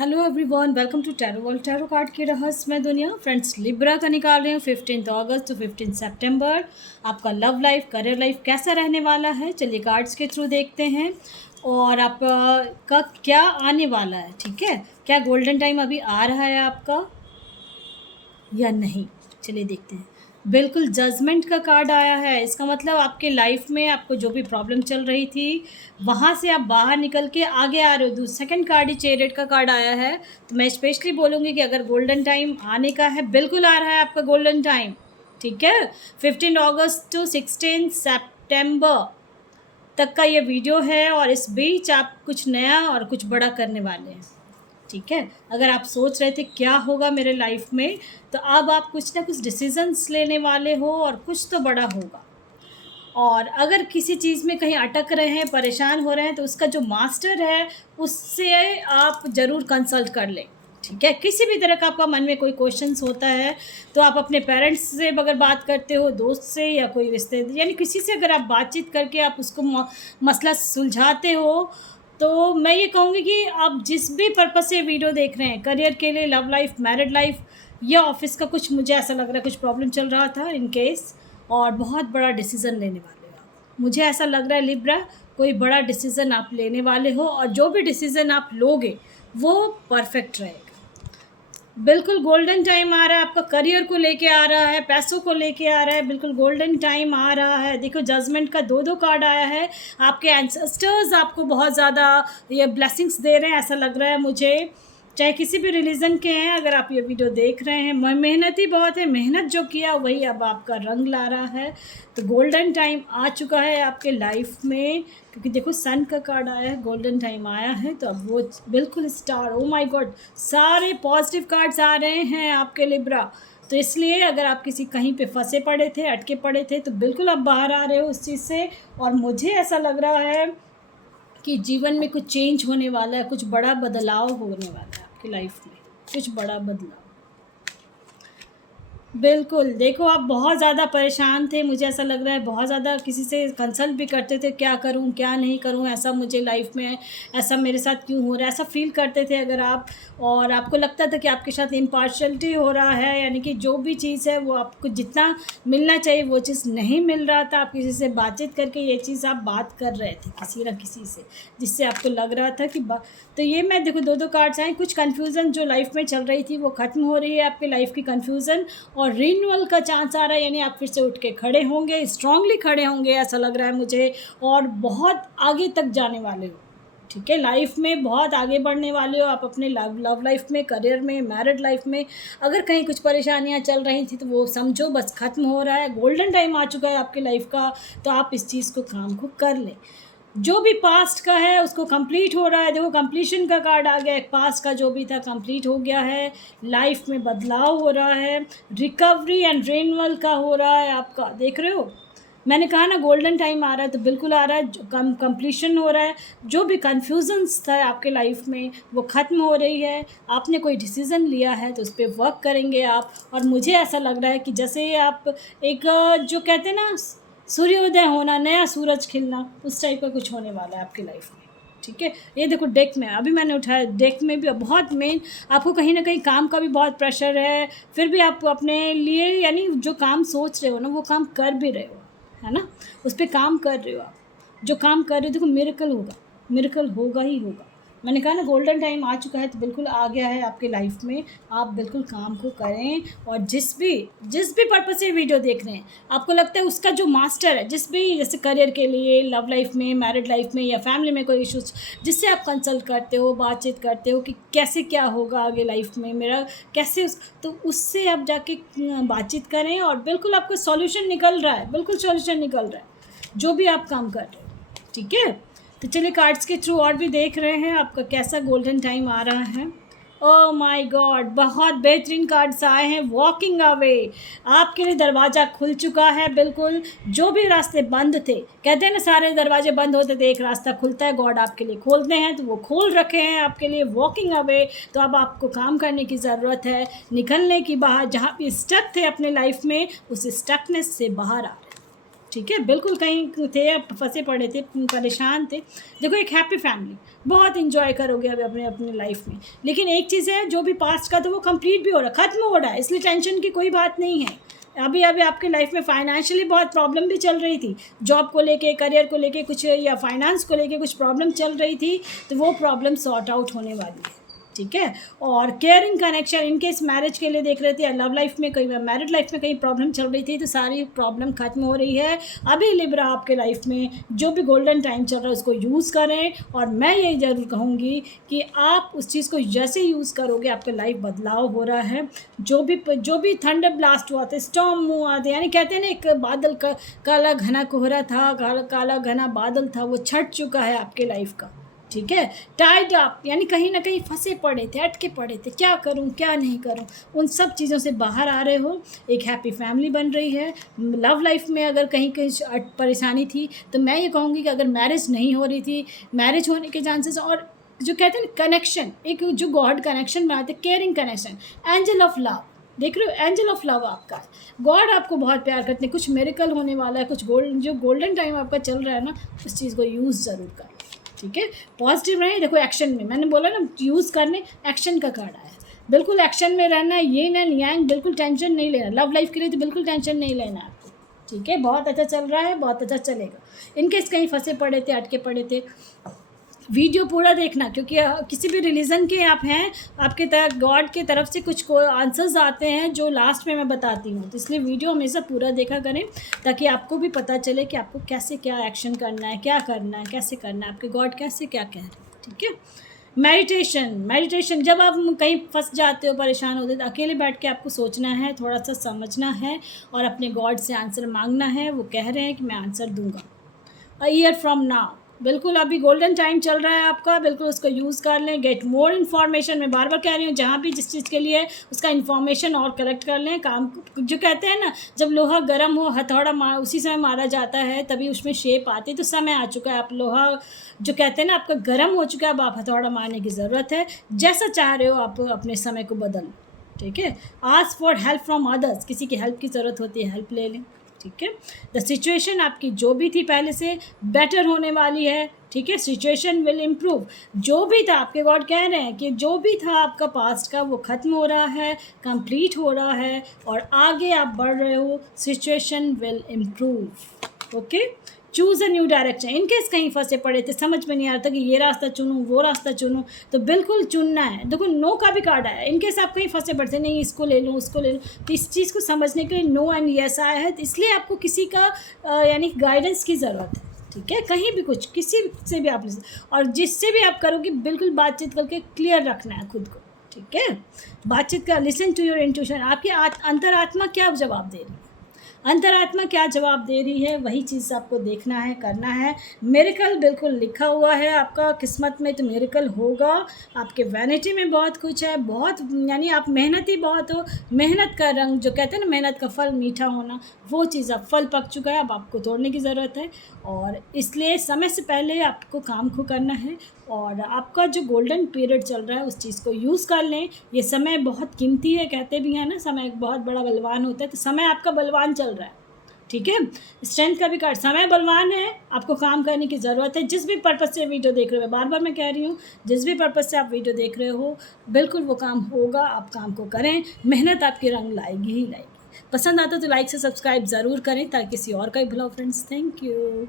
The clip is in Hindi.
Hello everyone, welcome to tarot world. Tarot card की रहस्यमय दुनिया। फ्रेंड्स, लिब्रा का निकाल रहे हैं 15 अगस्त टू 15 सितंबर। आपका लव लाइफ, करियर लाइफ कैसा रहने वाला है, चलिए कार्ड्स के थ्रू देखते हैं। और आपका क्या आने वाला है, ठीक है। क्या गोल्डन टाइम अभी आ रहा है आपका या नहीं, चलिए देखते हैं। बिल्कुल जजमेंट का कार्ड आया है। इसका मतलब आपके लाइफ में आपको जो भी प्रॉब्लम चल रही थी वहाँ से आप बाहर निकल के आगे आ रहे हो। सेकंड कार्ड ही चेरियट का कार्ड आया है। तो मैं स्पेशली बोलूँगी कि अगर गोल्डन टाइम आने का है, बिल्कुल आ रहा है आपका गोल्डन टाइम, ठीक है। 15 अगस्त टू 16 सितंबर तक का ये वीडियो है और इस बीच आप कुछ नया और कुछ बड़ा करने वाले हैं, ठीक है। अगर आप सोच रहे थे क्या होगा मेरे लाइफ में, तो अब आप कुछ ना कुछ डिसीजंस लेने वाले हो और कुछ तो बड़ा होगा। और अगर किसी चीज़ में कहीं अटक रहे हैं, परेशान हो रहे हैं, तो उसका जो मास्टर है उससे आप ज़रूर कंसल्ट कर लें, ठीक है। किसी भी तरह का आपका मन में कोई क्वेश्चंस होता है तो आप अपने पेरेंट्स से अगर बात करते हो, दोस्त से या कोई रिश्ते यानी किसी से अगर आप बातचीत करके आप उसको मसला सुलझाते हो, तो मैं ये कहूँगी कि आप जिस भी पर्पज़ से वीडियो देख रहे हैं, करियर के लिए, लव लाइफ, मैरिड लाइफ या ऑफिस का कुछ, मुझे ऐसा लग रहा है कुछ प्रॉब्लम चल रहा था इन केस, और बहुत बड़ा डिसीज़न लेने वाले हो आप। मुझे ऐसा लग रहा है लिब्रा, कोई बड़ा डिसीज़न आप लेने वाले हो और जो भी डिसीज़न आप लोगे वो परफेक्ट रहेगा। बिल्कुल गोल्डन टाइम आ रहा है आपका, करियर को लेके आ रहा है, पैसों को लेके आ रहा है, बिल्कुल गोल्डन टाइम आ रहा है। देखो जजमेंट का दो कार्ड आया है। आपके एंसेस्टर्स आपको बहुत ज़्यादा ये ब्लेसिंग्स दे रहे हैं, ऐसा लग रहा है मुझे। चाहे किसी भी रिलीजन के हैं, अगर आप ये वीडियो देख रहे हैं, मेहनती बहुत है, मेहनत जो किया वही अब आपका रंग ला रहा है। तो गोल्डन टाइम आ चुका है आपके लाइफ में, क्योंकि देखो सन का कार्ड आया है, गोल्डन टाइम आया है। तो अब वो बिल्कुल स्टार, ओ माय गॉड, सारे पॉजिटिव कार्ड्स आ रहे हैं आपके लिब्रा। तो इसलिए अगर आप किसी कहीं पे फंसे पड़े थे, अटके पड़े थे, तो बिल्कुल आप बाहर आ रहे हो उस चीज़ से। और मुझे ऐसा लग रहा है कि जीवन में कुछ चेंज होने वाला है, कुछ बड़ा बदलाव होने वाला है आपकी लाइफ में, कुछ बड़ा बदलाव। बिल्कुल, देखो आप बहुत ज़्यादा परेशान थे, मुझे ऐसा लग रहा है बहुत ज़्यादा किसी से कंसल्ट भी करते थे, क्या करूँ क्या नहीं करूँ, ऐसा मुझे लाइफ में, ऐसा मेरे साथ क्यों हो रहा है, ऐसा फ़ील करते थे अगर आप। और आपको लगता था कि आपके साथ इम्पार्शियलिटी हो रहा है, यानी कि जो भी चीज़ है वो आपको जितना मिलना चाहिए वो चीज़ नहीं मिल रहा था। आप किसी से बातचीत करके ये चीज़ आप बात कर रहे थे किसी न किसी से, जिससे आपको लग रहा था कि तो ये मैं देखो दो कार्ड्स आए। कुछ कन्फ्यूज़न जो लाइफ में चल रही थी वो ख़त्म हो रही है, आपकी लाइफ की कन्फ्यूज़न, और रिन्यूअल का चांस आ रहा है, यानी आप फिर से उठ के खड़े होंगे, स्ट्रांगली खड़े होंगे, ऐसा लग रहा है मुझे। और बहुत आगे तक जाने वाले हो, ठीक है। लाइफ में बहुत आगे बढ़ने वाले हो आप अपने लव लाइफ में, करियर में, मैरिड लाइफ में। अगर कहीं कुछ परेशानियां चल रही थी तो वो समझो बस ख़त्म हो रहा है, गोल्डन टाइम आ चुका है आपकी लाइफ का। तो आप इस चीज़ को, काम को कर लें। जो भी पास्ट का है उसको कंप्लीट हो रहा है। देखो कंप्लीशन का कार्ड आ गया है, पास्ट का जो भी था कंप्लीट हो गया है, लाइफ में बदलाव हो रहा है, रिकवरी एंड रिन्यूअल का हो रहा है आपका। देख रहे हो, मैंने कहा ना गोल्डन टाइम आ रहा है, तो बिल्कुल आ रहा है। जो कंप्लीशन हो रहा है, जो भी कन्फ्यूजन्स था आपके लाइफ में वो ख़त्म हो रही है। आपने कोई डिसीज़न लिया है तो उस पर वर्क करेंगे आप। और मुझे ऐसा लग रहा है कि जैसे आप एक जो कहते हैं ना, सूर्योदय होना, नया सूरज खिलना, उस टाइप का कुछ होने वाला है आपकी लाइफ में, ठीक है। ये देखो डेक में अभी मैंने उठाया, डेक में भी बहुत मेन आपको कहीं ना कहीं काम का भी बहुत प्रेशर है, फिर भी आप अपने लिए, यानी जो काम सोच रहे हो ना वो काम कर भी रहे हो, है ना, उस पर काम कर रहे हो आप। जो काम कर रहे हो, देखो मिरेकल होगा, मिरेकल होगा ही होगा। मैंने कहा ना गोल्डन टाइम आ चुका है, तो बिल्कुल आ गया है आपके लाइफ में। आप बिल्कुल काम को करें। और जिस भी पर्पज़ से वीडियो देख रहे हैं, आपको लगता है उसका जो मास्टर है, जिस भी, जैसे करियर के लिए, लव लाइफ में, मैरिड लाइफ में, या फैमिली में कोई इश्यूज, जिससे आप कंसल्ट करते हो, बातचीत करते हो कि कैसे क्या होगा आगे लाइफ में मेरा, कैसे तो उससे आप जाके बातचीत करें और बिल्कुल आपको सॉल्यूशन निकल रहा है, बिल्कुल सॉल्यूशन निकल रहा है जो भी आप काम कर रहे हो, ठीक है। तो चलिए कार्ड्स के थ्रू और भी देख रहे हैं आपका कैसा गोल्डन टाइम आ रहा है। ओह माय गॉड, बहुत बेहतरीन कार्ड्स आए हैं। वॉकिंग अवे, आपके लिए दरवाज़ा खुल चुका है। बिल्कुल जो भी रास्ते बंद थे, कहते हैं ना सारे दरवाजे बंद होते थे एक रास्ता खुलता है, गॉड आपके लिए खोलते हैं, तो वो खोल रखे हैं आपके लिए। वॉकिंग अवे, तो अब आपको काम करने की ज़रूरत है, निकलने की, बाहर जहाँ भी स्टक थे अपने लाइफ में, उस स्टकनेस से बाहर आ रहे हैं। ठीक है, बिल्कुल कहीं थे, फँसे पड़े थे, परेशान थे। देखो एक हैप्पी फैमिली, बहुत एन्जॉय करोगे अभी अपने अपनी लाइफ में। लेकिन एक चीज़ है, जो भी पास्ट का था वो कंप्लीट भी हो रहा है, ख़त्म हो रहा है, इसलिए टेंशन की कोई बात नहीं है। अभी अभी आपके लाइफ में फाइनेंशियली बहुत प्रॉब्लम भी चल रही थी, जॉब को लेके, करियर को लेके कुछ, या फाइनेंस को लेके कुछ प्रॉब्लम चल रही थी, तो वो प्रॉब्लम सॉर्ट आउट होने वाली है। ठीक है, और केयरिंग कनेक्शन, इनकेस मैरिज के लिए देख रहे थे, या लव लाइफ में, कहीं मैरिड लाइफ में कहीं प्रॉब्लम चल रही थी, तो सारी प्रॉब्लम खत्म हो रही है। अभी लिब्रा आपके लाइफ में जो भी गोल्डन टाइम चल रहा है उसको यूज़ करें, और मैं यही ज़रूर कहूँगी कि आप उस चीज़ को जैसे यूज़ करोगे आपका लाइफ बदलाव हो रहा है। जो भी थंडर ब्लास्ट हुआ था, स्टॉर्म हुआ था, यानी कहते हैं ना, एक बादल का काला घना कोहरा था, काला घना बादल था, वो छट चुका है आपके लाइफ का। ठीक है, टाइड अप, यानी कहीं ना कहीं फंसे पड़े थे, अटके पड़े थे, क्या करूं क्या नहीं करूं, उन सब चीज़ों से बाहर आ रहे हो। एक हैप्पी फैमिली बन रही है। लव लाइफ में अगर कहीं कहीं परेशानी थी, तो मैं ये कहूँगी कि अगर मैरिज नहीं हो रही थी, मैरिज होने के चांसेस, और जो कहते हैं ना कनेक्शन, एक जो गॉड कनेक्शन बनाते, caring connection, angel of love, देख रहे हो, एंजल ऑफ लव आपका, गॉड आपको बहुत प्यार करते हैं, कुछ मिरेकल होने वाला है, कुछ जो गोल्डन टाइम आपका चल रहा है ना, उस चीज़ को यूज़ ज़रूर करें। ठीक है, पॉजिटिव रहें। देखो एक्शन में, मैंने बोला ना, यूज़ करने, एक्शन का कार्ड आया, बिल्कुल एक्शन में रहना है, ये ना नियांग, बिल्कुल टेंशन नहीं लेना। लव लाइफ के लिए तो बिल्कुल टेंशन नहीं लेना आपको। ठीक है, बहुत अच्छा चल रहा है, बहुत अच्छा चलेगा। इनकेस कहीं फंसे पड़े थे, अटके पड़े थे, वीडियो पूरा देखना, क्योंकि किसी भी रिलीजन के आप हैं, आपके तरफ गॉड की तरफ से कुछ आंसर्स आते हैं जो लास्ट में मैं बताती हूँ, तो इसलिए वीडियो हमेशा पूरा देखा करें, ताकि आपको भी पता चले कि आपको कैसे क्या एक्शन करना है, क्या करना है, कैसे करना है, आपके गॉड कैसे क्या कह रहे हैं। ठीक है, मेडिटेशन, जब आप कहीं फंस जाते हो, परेशान होते हो, तो अकेले बैठ के आपको सोचना है, थोड़ा सा समझना है, और अपने गॉड से आंसर मांगना है। वो कह रहे हैं कि मैं आंसर दूंगा। अ ईयर फ्रॉम नाउ, बिल्कुल अभी गोल्डन टाइम चल रहा है आपका, बिल्कुल उसको यूज़ कर लें। गेट मोर इन्फॉर्मेशन, मैं बार बार कह रही हूँ, जहाँ भी जिस चीज़ के लिए उसका इन्फॉर्मेशन और कलेक्ट कर लें। काम, जो कहते हैं ना, जब लोहा गर्म हो, हथौड़ा उसी समय मारा जाता है, तभी उसमें शेप आती है। तो समय आ चुका है, आप लोहा, जो कहते हैं ना, आपका गर्म हो चुका है, अब आप हथौड़ा मारने की ज़रूरत है। जैसा चाह रहे हो आप अपने समय को बदल। ठीक है, ask for help from others, किसी की हेल्प की ज़रूरत होती है, हेल्प ले लें। ठीक है, द सिचुएशन आपकी जो भी थी पहले से बेटर होने वाली है। ठीक है, सिचुएशन विल इम्प्रूव, जो भी था, आपके गॉड कह रहे हैं कि जो भी था आपका पास्ट का, वो ख़त्म हो रहा है, कंप्लीट हो रहा है, और आगे आप बढ़ रहे हो। Situation will improve. Okay, choose a new direction. In case कहीं फंसे पड़े थे, समझ में नहीं आ रहा था कि ये रास्ता चुनूँ, वो रास्ता चुनूँ, तो बिल्कुल चुनना है। देखो नो का भी कार्ड आया, इनकेस आप कहीं फंसे पड़ते, नहीं इसको ले लूँ, उसको ले लूँ, तो इस चीज़ को समझने के लिए नो एंड यस आया है, तो इसलिए आपको किसी का यानी गाइडेंस की ज़रूरत है। ठीक है, कहीं भी कुछ, किसी से भी आप, और जिससे भी आप करोगे, बिल्कुल बातचीत करके क्लियर रखना है खुद को। ठीक है, बातचीत का, लिसन टू योर इंट्यूशन, आपकी अंतरात्मा क्या जवाब दे रही है, अंतरात्मा क्या जवाब दे रही है, वही चीज़ आपको देखना है, करना है। मिरेकल बिल्कुल लिखा हुआ है आपका किस्मत में, तो मिरेकल होगा। आपके वैनिटी में बहुत कुछ है, बहुत, यानी आप मेहनती बहुत हो, मेहनत का रंग, जो कहते हैं ना, मेहनत का फल मीठा होना, वो चीज़ अब फल पक चुका है, अब आपको तोड़ने की ज़रूरत है, और इसलिए समय से पहले आपको काम को करना है। और आपका जो गोल्डन पीरियड चल रहा है, उस चीज़ को यूज़ कर लें। ये समय बहुत कीमती है, कहते भी हैं ना, समय एक बहुत बड़ा बलवान होता है, तो समय आपका बलवान चल रहा है। ठीक है, स्ट्रेंथ का भी कार्ड, समय बलवान है, आपको काम करने की ज़रूरत है। जिस भी पर्पज़ से वीडियो देख रहे हो, बार बार मैं कह रही हूँ, जिस भी पर्पज़ से आप वीडियो देख रहे हो, बिल्कुल वो काम होगा, आप काम को करें, मेहनत आपकी रंग लाएगी ही लाएगी। पसंद आता तो लाइक से सब्सक्राइब ज़रूर करें, ताकि किसी और का भी भला हो। Friends, thank you.